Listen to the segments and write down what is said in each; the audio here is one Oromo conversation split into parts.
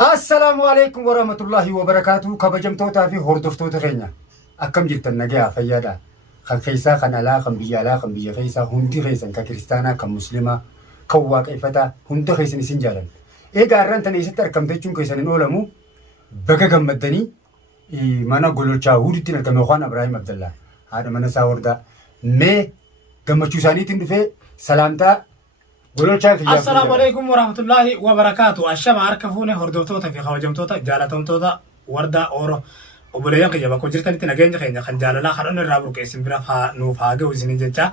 السلام عليكم ورحمة الله وبركاته. كبجمتوتا في هردفتوتا خينا أكم جلت النجاة فيادا خن خيسا خن ألا خن بيالا خن بيا خيسا هندي خيسا ككريستانا كمسلمة كواك إفتا هندي خيسا نسنجالا إيه قارن تنيست أركم تيجون كيسا نقولمو بقى جمدني mana gololcha huditti argame Khoan Ibrahim Abdullah haadha mana isaa warda mee gammachuu isaaniitiin dhufe salaamtaa gololcha kiyyaa. Assalamu alaykum wa rahmatullahi wa barakatuh. Ashama harkafuune hordoftoota fi kabajamtoota jaalatamtoota warda oro obboleeyyan kiyya bakka jirtanitti nageenya keenya kan jaalalaa kadhannu irraa burqeessin bira nuuf haa ga'u isin jecha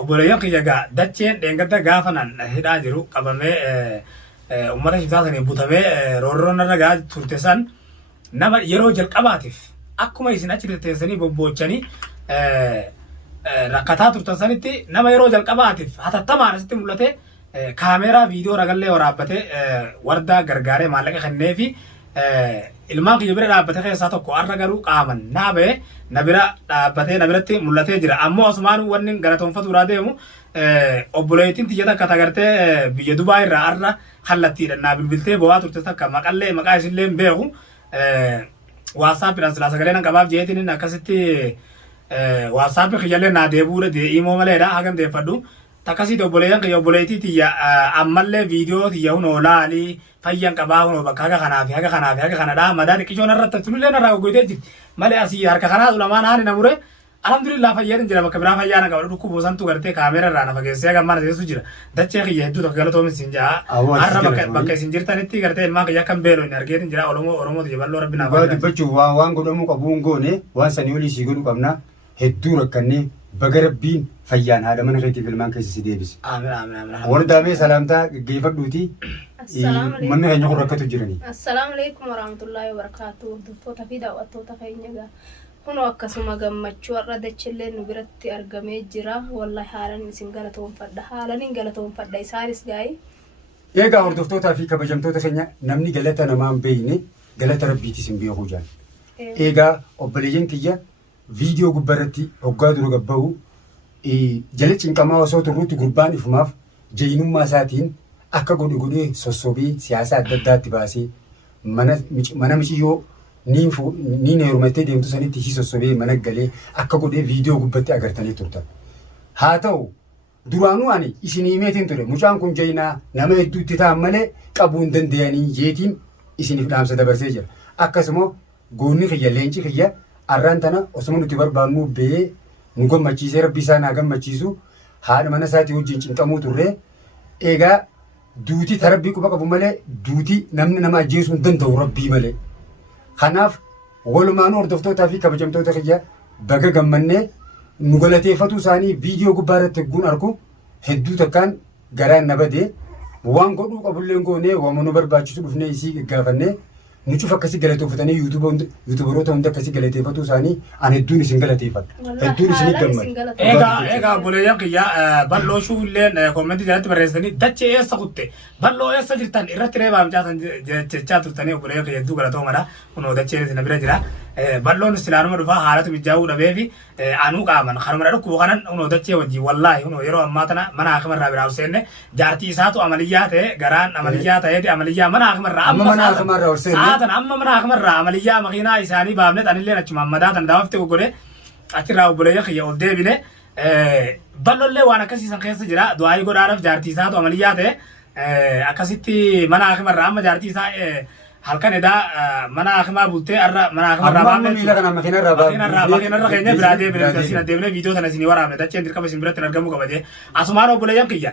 obboleeyyan kiyya dacheen dheengadda gaafanan hidhaa jiru qabamee ummata shiftaatanii butamee roorroon irra gaa turte san nama yeroo jalqabaatiif akkuma isin achi teessanii bobbochanii rakkataa turtan sanitti nama yeroo jalqabaatiif hatattamaan asitti mul'ate kaameeraa viidiyoo ragallee waraabbatee wardaa gargaaree maallaqa kennee fi ilmaan kiyya bira dhaabbatee keessaa tokko har'a garuu qaaman naabee na bira dhaabbatee na biratti mul'atee jira. Ammoo asumaan wanni galatoonfatu irraa deemu obboleettiin tiyya takka tagartee biyya Dubaay irraa har'a kallattiidhaan naa bilbiltee bo'aa turte takka maqaa isillee hin beeku. WhatsApp dan selasa kalian kabaaf jeetiin inni akkasitti WhatsApp kiyyalee naa deebuudha imoo maleedha hagan deeffadhu takkasitti obboleeyyan kiyya obboleettii tiyya ammallee viidiyoo tiyya hunoo laalii fayyan qabaa hunoo bakka haga kanaafi kanadha madaan qishoon irratti tulillee narraa goggoytee jirti malee asii harka kanaa lamaan haani namure alhamdulillah fayyadin jira bakka biraa fayyaana qaba dhukkubu santu gartee kaameera irraa nafa keessee gammana teessu jira dachee kiyya hedduu tokko galatoomin sin jaa har'a bakka isin jirtanitti gartee ilmaan kiyya kan beeloo hin argeetin jira oromoo tiyya bal'oo rabbi naaf fayyadaa. Dubbachuu waan godhamuu qabuun goone waan sanii olii sii godhuu qabna hedduu rakkannee baga rabbiin fayyaan haadha mana keetiif ilmaan keessa si deebise. Amiin. Wardaamee salaamtaa gaggeeffadhuuti. Manni keenya kun rakkatu jiranii. Assalamu alaikum warahmatullahi wabarakatuh. Hordoftoota fi daawwattoota keenya kun akkasuma gammachuu har'a dachillee nu biratti argamee jira. Wallahi haalan isin galatoonfadha. Haalan galatoonfadha isaanis gaa'ii. Egaa hordoftootaa fi kabajamtoota keenya namni galata namaa hin beekne galata rabbiitis hin beeku jaan. Egaa obboleeyyan kiyya viidiyoo gubbarratti hoggaa dura gabbaa'u jala cinqamaa osoo turruutti gurbaan ifumaaf jayinummaa isaatiin akka godhee sossobee siyaasa adda addaatti baasee mana miciyyoo niin heerumattee deemtu sanitti ishii sossobee mana galee akka godhee viidiyoo gubbatti agartanii turtan. Haa ta'u duraanuu ani isinii himeetiin ture mucaan kun jayinaa nama hedduutti ta'an malee qabuu hin danda'anii jeetiin isiniif dhaamsa dabarsee jira. Akkasuma goonni kiyya leenci kiyya arraan tana osuma nuti barbaannu bee nu gammachiisee rabbi isaa naa gammachiisu haadha mana isaatii wajjin cinqamuu turre. Egaa duutii tarabbii quba qabu malee duutii namni nama ajjeesuu hin danda'u rabbii malee. Kanaaf walumaan hordoftootaa fi kabajamtoota kiyya baga gammannee nu galateeffatu isaanii viidiyoo gubbaa irratti guun argu hedduu takkaan garaan na badee waan godhuu qabullee goonee waan nu barbaachisu dhufnee isii gaggaafannee nu cufa akkasii galateeffatanii yuutuubaroota hunda akkasii galateeffatu isaanii an hedduun isin galateeffadha. Hedduun isin gammada. Egaa obboleeyyan kiyya bal'oo shuulleen koomentii jalatti barreessanii dachee eessa kutte bal'oo eessa jirtan irratti reebaa mucaasan jechaa turtanii obboleeyyan kiyya hedduu galatoomadha. Kunoo dacheen isin bira jira. Bal'oon istilaanuma dhufaa haalatu mijaa'uu dhabee fi anuu qaaman kanuma dhukkubu kanan hunoo dachee wajjin wallaahi hunoo yeroo ammaa tana mana hakimarraa biraa seenne jaartii isaatu amaliyyaa ta'e garaan amaliyyaa ta'eeti amaliyyaa mana hakimarraa amma mana hakimarraa amaliyyaa makiinaa isaanii baafne anillee achuma ammadaa tan daawwafte goggode achirraa obboleeyyan kiyya ol deebine bal'ollee waan akkasiisan keessa jira du'aayii godhaadhaaf jaartii isaatu amaliyyaa ta'e akkasitti mana hakimarraa amma jaartii isaa halkan edaa mana hakimaa bultee arra mana hakimarraa baafne makiinarra keenya biraa deebine viidiyoo sana isinii waraabne dacheen dirqama isin biratti argamuu qabate asumaan obboleeyyan kiyya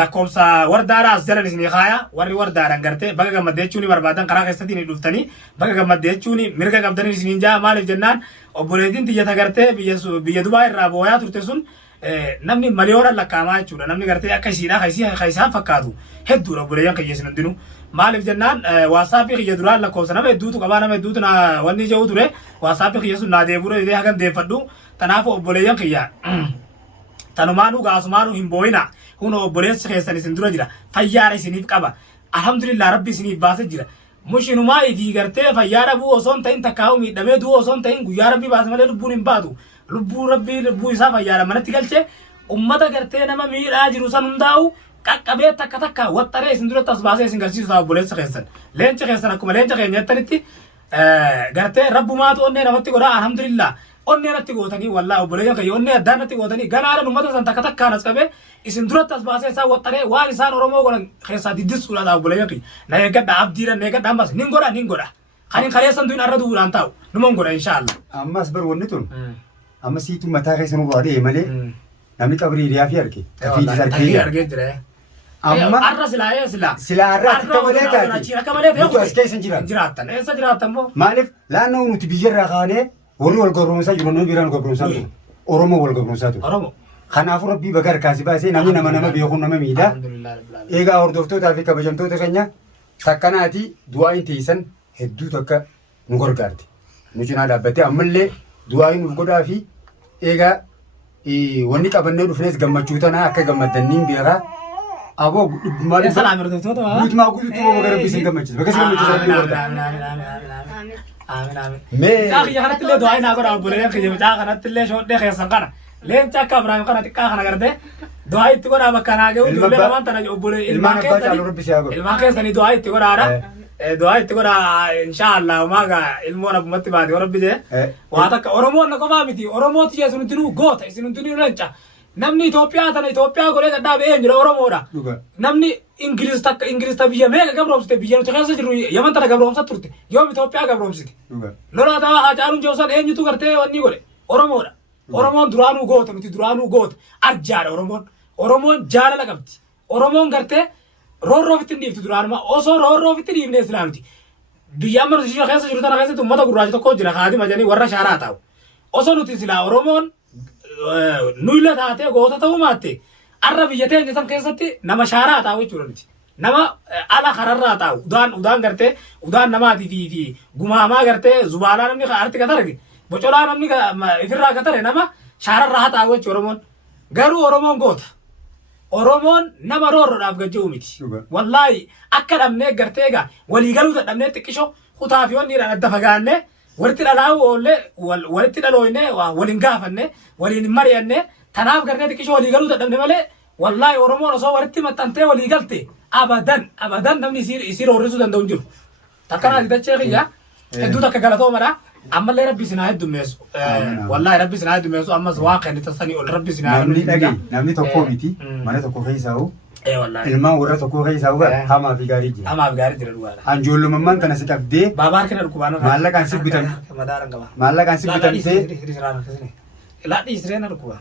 lakkoofsa wardaadhaa as jalan isinii kaaya warri wardaadhaan gartee baga gammaddeechuuni barbaadan karaa keessatti dhuftanii baga gammaddeechuuni mirga qabdanii isiniin jaa maaliif jennaan obboleettiin tiyyata gartee biyya Dubaay irraa booyaa turte sun namni miliyoona lakkaamaa jechuudha namni gartee akka isiidhaa ka isaan fakkaatu hedduudha obboleeyyan kiyya isin hundinuu maaliif jennaan WhatsApp kiyya duraan lakkoofsa nama hedduutu qabaa nama hedduutu wanni jedhu ture WhatsApp kiyya sun naa deebuudha jedhee hagan deeffadhu tanaafu obboleeyyan kiyya tanumaanuu gaasumaanuu hin booyina hunoo obboleessi keessan isin dura jira fayyaadha isiniif qaba alhamdulillah rabbi isiniif baase jira mushinumaa ifii gartee fayyaa dhabuu osoo hin ta'in takkaawu miidhamee du'u osoo hin ta'in guyyaa rabbii baase malee lubbuun hin baatu lubbuu rabbii lubbuu isaa fayyaadha manatti galchee ummata gartee nama miidhaa jiru san hundaa'u qaqqabee takka waxxaree isin dura tasbaasee isin garsiisu obboleessa keessan leenca keessan akkuma leenca keenya jettanitti gartee rabbumaatu onnee namatti godha alhamdulillah onnee natti gootanii wallaahi obboleeyyan kayya onnee addaan natti gootanii ganaadhaan uummata san takkaan as qabee isin dura tasbaasee isaa waxxaree waan isaan oromoo godhan keessaa diddisuudhaan obboleeyyan kayya na eeggadha abdiidhaan na eeggadha ammas nin godha kanin kaleessan duun arra duudhaan taa'u numan godha inshaallah ammas bar wanni tun amma siitu mataa keessan bu'aadhee malee namni qabrii riyaa fi arge tafii argee jira amma arra sila arra akka malee taati nuti as keessan jiraattan eessa jiraattan moo maaliif laannoo nuti biyyarraa kaanee warri wal gabroomsaa jiru namni biraan gabroomsaa jiru oromoo wal gabroomsaa jiru oromoo kanaafuu rabbii baga harkaasi baasee namni nama beekuun nama miidhaa eegaa hordoftootaa fi kabajamtoota keenya takkanaati du'aayin teessan hedduu takka nu gargaarti nu cinaa dhaabbattee ammallee du'aayin nuuf godhaa fi eegaa wanni qabannee dhufnes gammachuu tanaa akka gammaddanniin beekaa aboo maaliif guutumaa guutuutti boba gara bisin gammachiisa bakka si gammachiisa Kaya kanatti illee du'aa inaa godha obboleeyyan kiyya mucaa kanatti illee shoodhee keessan kana leenca akka Abiraam kana xiqqaa kana gartee du'aa itti godhaa bakka naa ga'u ijoollee lamaan tana ilmaan keessanii du'aa itti godhaadha. Du'aa itti godhaa inshaallah maaga ilmoon abbumatti baate warra biyye waa takka Oromoon na qofaa miti Oromooti jee sun hundinuu goota isin hundinuu leenca namni Itoophiyaa tana Itoophiyaa godhee gadhaabe eenyudha Oromoodha. Namni Ingiliz ta biyya meeqa gabroomsite biyya nuti keessa jirru Yaman tana gabroomsa turte yoom Itoophiyaa gabroomsite. Lolaa ta'aa Haacaaluun Jawsan eenyutu gartee wanni godhe Oromoodha. Oromoon duraanuu goota nuti duraanuu goota arjaadha Oromoon jaalala qabdi Oromoon gartee roorroo ofitti hin dhiiftu duraanuma osoo roorroo ofitti dhiifnee silaa nuti biyya amma nuti keessa jiru tana keessatti uummata gurraacha tokko jira kaadima jedhanii warra shaaraa taa'u osoo nuti silaa Oromoon nuyla taatee goota ta'uu maatte arra biyya teenya san keessatti nama shaaraa taa'u jechuudha nuti nama ala kararraa taa'u udaan gartee udaan namaatii fi gumaamaa gartee zubaalaa namni arti gatarge bocolaa namni ifirraa gatare nama shaararraa taa'u jechuudha Oromoon garuu Oromoon goota Oromoon nama roorroodhaaf gajja'u miti wallaahi akka dhabnee gartee egaa waliigaluu dadhabnee xiqqishoo kutaa fi wanni adda fagaannee walitti dhalaa'uu oollee walitti dhalooyne waliin gaafanne waliin mari'anne tanaaf gartee xiqqishoo waliigaluu dadhabne malee wallaahi Oromoon osoo walitti maxxantee waliigalte abadan namni isii roorrisuu danda'u hin jiru takkanaati dachee kiyya hedduu takka galatoomadha ammallee rabbi sinaa heddummeessu wallaahi rabbi sinaa heddummeessu ammas waa kenni tasanii ol rabbi sinaa namni tokko miti mana tokko keessaa'u ilmaan warra tokko keessaa'u hamaa fi gaarii jira dhugaadha anjoollummaan kana si qabdee baabaar kenna dhukkubaana maallaqaan si bitamtee laadhi isreena dhukkuba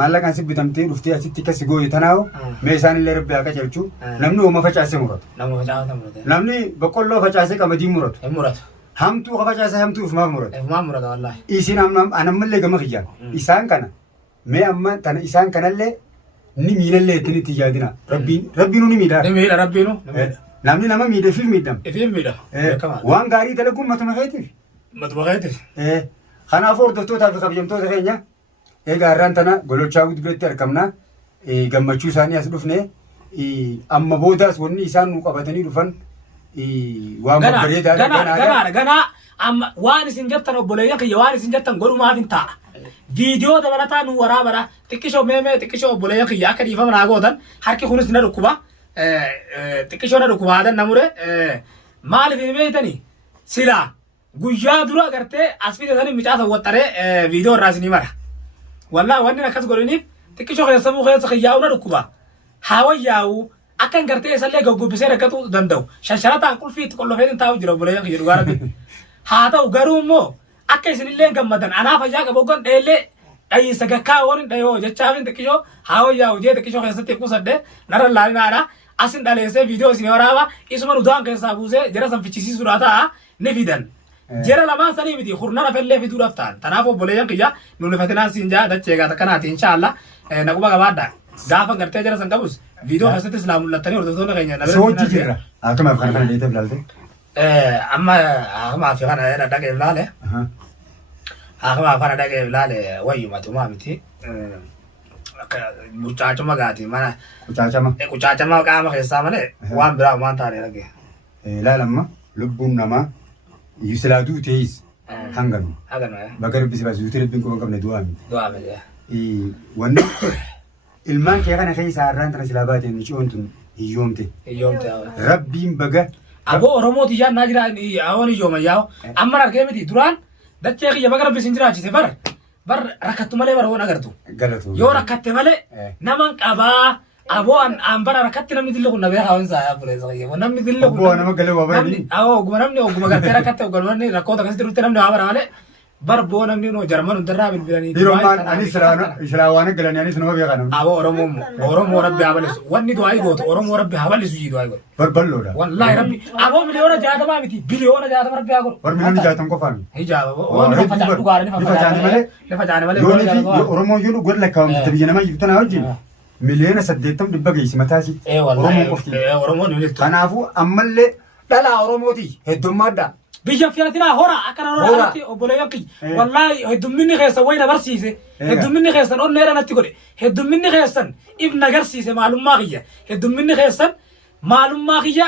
maallaqaan si bitamtee dhuftee asitti akka si gooyi tanaawu mee isaanillee rabbi haa qacarchu namni uuma facaasee muratu namni boqqolloo facaasee qamadii muratu hamtuu facaasee hamtuu ufumaaf muratu wallaahi isin anammallee gama kiyyaan isaan kana mee amma tana isaan kanallee ni miidhallee ittiin itti yaadina rabbiinu ni miidhaa rabbiinu namni nama miidhe fi miidham waan gaarii dalaguun matuma keetiif kanaafuu hordoftootaa fi kabajamtoota keenya egaa har'aan tana gololchaa guddireetti argamna gammachuu isaanii as dhufne amma boodaas wanni isaan nu qabatanii dhufan waan babbareedaa ganaa amma waan isin jettan obboleeyyan kiyya waan isin jettan godhumaaf hin ta'a viidiyoo dabalataa nu waraabara xiqqishoo meemee xiqqishoo obboleeyyan kiyya akka dhiifama naa gootan harki kunis na dhukkuba xiqqishoo na dhukkuba haadan namure maaliif hin beeytanii silaa guyyaa dura gartee as fidatanii micaasa waxxaree viidiyoo irraa isinii mara wallaahi wanni akkas godhaniif xiqqishoo keessamuu keessa kiyyaa'uu na dhukkuba haa wayyaa'uu akkan gartee isallee gaggubbisee rakkatu danda'u shansharataan qulfii itti qollofeetiin taa'u jira obboleeyyan kiyya dhugaa rabbi haa ta'u garuu immoo akka isinillee gammadan anaa fayyaa qabu oggan dheellee dhayiisa gakkaa waliin dhayoo jechaafin xiqqishoo haa wayyaa'u jee xiqqishoo keessatti qusadhe narra laalinaadha asin dhaleessee viidiyoo isinii waraaba isuma udaan keessaa buusee jara san fichisiisuudhaa ta'a ni fidan jara lamaan sanii miti hurnana fellee fiduudhaaf ta'an tanaaf obboleeyyan kiyya nuuni fatinaan siin jaa dachee gaata kanaati inshaallah naquma gabaadha gaafa gartee jara san qabus viidiyoo keessatti silaa mul'attanii hordoftoonni keenya soojii jirra akkamaaf kana deetee bilaalte amma akkamaaf kana dhaqee bilaale akkamaaf kana dhaqee bilaale wayyumatumaa miti mucaacuma gaati mana mucaacama qaama keessaa malee waan biraa waan taane dhagee ilaalamma lubbuun namaa silaa duutees hanganu bakka rabbi si baasuuti rabbiin kuma qabne du'aa miti wanni ilmaan kee kana keessa har'aan tana silaa baatee micoon tun hiyyoomte. Hiyyoomte. Rabbiin baga. Aboo Oromooti yaa naa jira awwan hiyyooma yaa'u amma argee miti duraan dachee kiyya baga rabbi sin jiraachise bar rakkattu malee bara hoon agartu. Galatu. Yoo rakkatte malee naman qabaa. Aboo an bara rakkatti namni dillee kun nabee hawan saa yaa buleessa kiyya namni dillee kun. Aboo nama galee waa barani. Namni oguma galtee rakkatte ogummaa rakkoota akkasitti dhufte namni waa bara malee. Barboo namni no jarman hundarraa bilbilanii. Dhiirommaan anis silaa waan galanii anis nama beekaa namni. Aboo Oromoo rabbi haa bal'isu. Wanni du'aa gootu Oromoo rabbi haa bal'isu jii du'aa gootu. Balballoodha. Wallaahi rabbi. Aboo miliyoona 60 miti biliyoona 60 rabbi haa godhu. War miliyoona 60 qofaa miti. Hijaaba. Wanni facaan dhugaadha ni facaan malee. Ni facaan malee. Yoo Oromoo yoo godhu lakkaa'amte biyya namaa jirtu tanaa wajjin. Miliyoona 80 dhibba geessi mataasi. Oromoo qofti. Oromoo ni miliyoona. Kanaafuu ammallee dhalaa Oromooti heddummaadha. Biyya filatina hora akkana hora obboleeyyan kiyya wallahi heddumminni keessan wayna barsiise heddumminni keessan onneera natti godhe heddumminni keessan if nagarsiise maalummaa kiyya heddumminni keessan maalummaa kiyya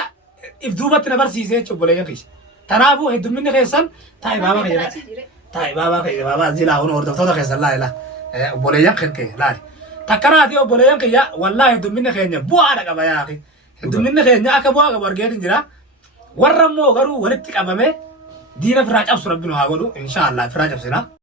if duubatti na barsiise jechuudha obboleeyyan kiyya tanaafuu heddumminni keessan taa'e baabaa kiyya baabaa jilaa hunda hordoftoota keessan laala obboleeyyan kiyya laala takkanaati obboleeyyan kiyya wallahi heddumminni keenya bu'aadha qaba yaaqi heddumminni keenya akka bu'aa qabu argeetin jira warra immoo garuu walitti qabame diina firaa cabsu rabbiin haa godhu inshallah firaa cabsina